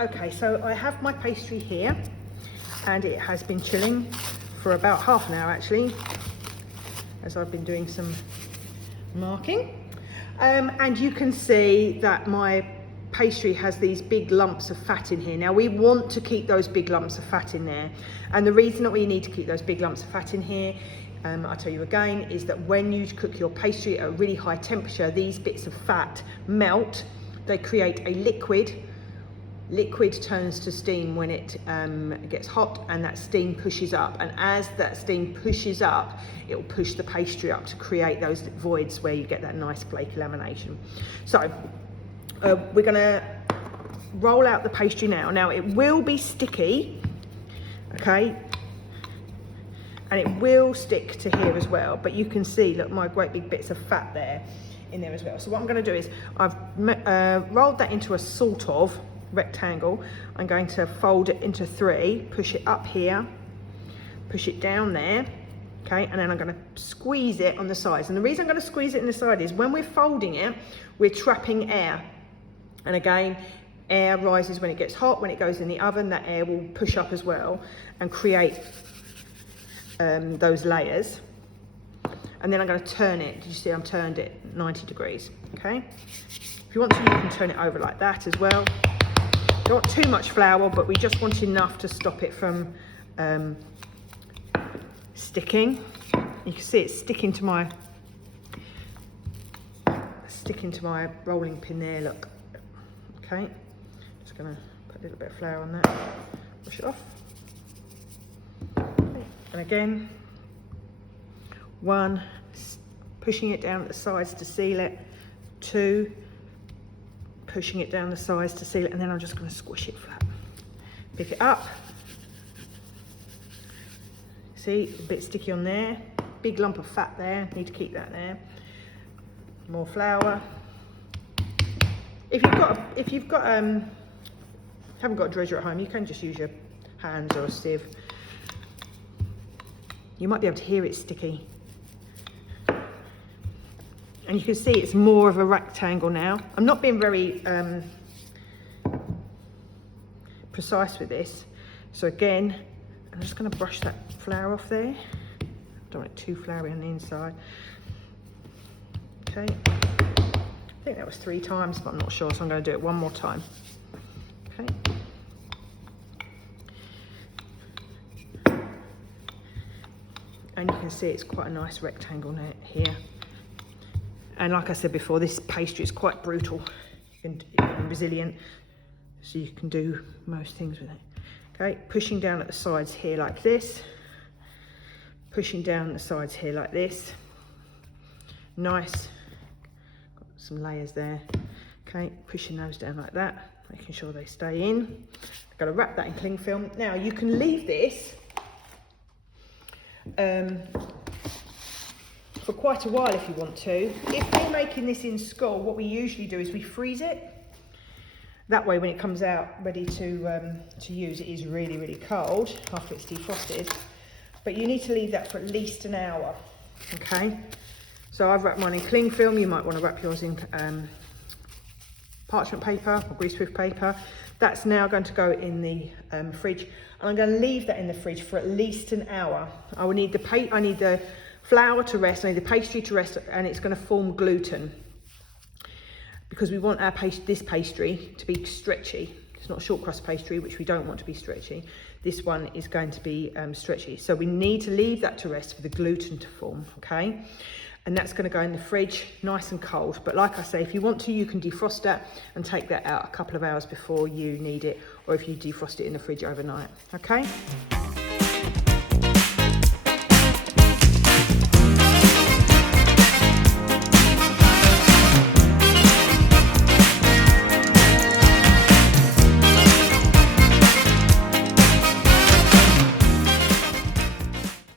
Okay, so I have my pastry here and it has been chilling for about half an hour actually, as I've been doing some marking. And you can see that my pastry has these big lumps of fat in here. Now we want to keep those big lumps of fat in there, and the reason that we need to keep those big lumps of fat in here, I'll tell you again, is that when you cook your pastry at a really high temperature, these bits of fat melt, they create a liquid. Liquid turns to steam when it gets hot, and that steam pushes up, and as that steam pushes up, it will push the pastry up to create those voids where you get that nice flaky lamination. So we're going to roll out the pastry now. Now it will be sticky, okay, and it will stick to here as well, but you can see, look, my great big bits of fat there in there as well. So what I'm going to do is I've rolled that into a sort of rectangle. I'm going to fold it into 3, push it up here, push it down there, okay, and then I'm going to squeeze it on the sides. And the reason I'm going to squeeze it in the side is when we're folding it, we're trapping air. And again, air rises when it gets hot. When it goes in the oven, that air will push up as well and create those layers. And then I'm going to turn it. Did you see I'm turned it 90 degrees, okay? If you want to, you can turn it over like that as well. Don't want too much flour, but we just want enough to stop it from sticking. You can see it's sticking to my rolling pin there, look. Okay, just gonna put a little bit of flour on that, push it off. And again, 1, pushing it down at the sides to seal it, 2, pushing it down the sides to seal it, and then I'm just going to squish it flat. Pick it up. See, a bit sticky on there, big lump of fat there, need to keep that there. More flour. If you've got haven't got a dredger at home, you can just use your hands or a sieve. You might be able to hear it sticky. And you can see it's more of a rectangle now. I'm not being very precise with this. So again, I'm just going to brush that flour off there. Don't want it too floury on the inside. Okay. I think that was 3 times, but I'm not sure, so I'm going to do it one more time. Okay. And you can see it's quite a nice rectangle here. And like I said before, this pastry is quite brutal and resilient, so you can do most things with it. Okay, pushing down at the sides here like this, pushing down the sides here like this. Nice. Got some layers there. Okay, pushing those down like that, making sure they stay in. I've got to wrap that in cling film. Now you can leave this for quite a while if you want to. If you're making this in school, what we usually do is we freeze it. That way when it comes out ready to use, it is really, really cold after it's defrosted. But you need to leave that for at least an hour, okay? So I've wrapped mine in cling film. You might want to wrap yours in parchment paper or greaseproof paper. That's now going to go in the fridge, and I'm going to leave that in the fridge for at least an hour. I will need the flour to rest, I need the pastry to rest, and it's going to form gluten because we want our this pastry to be stretchy. It's not short crust pastry, which we don't want to be stretchy. This one is going to be stretchy. So we need to leave that to rest for the gluten to form, okay? And that's going to go in the fridge nice and cold. But like I say, if you want to, you can defrost that and take that out a couple of hours before you need it, or if you defrost it in the fridge overnight, okay?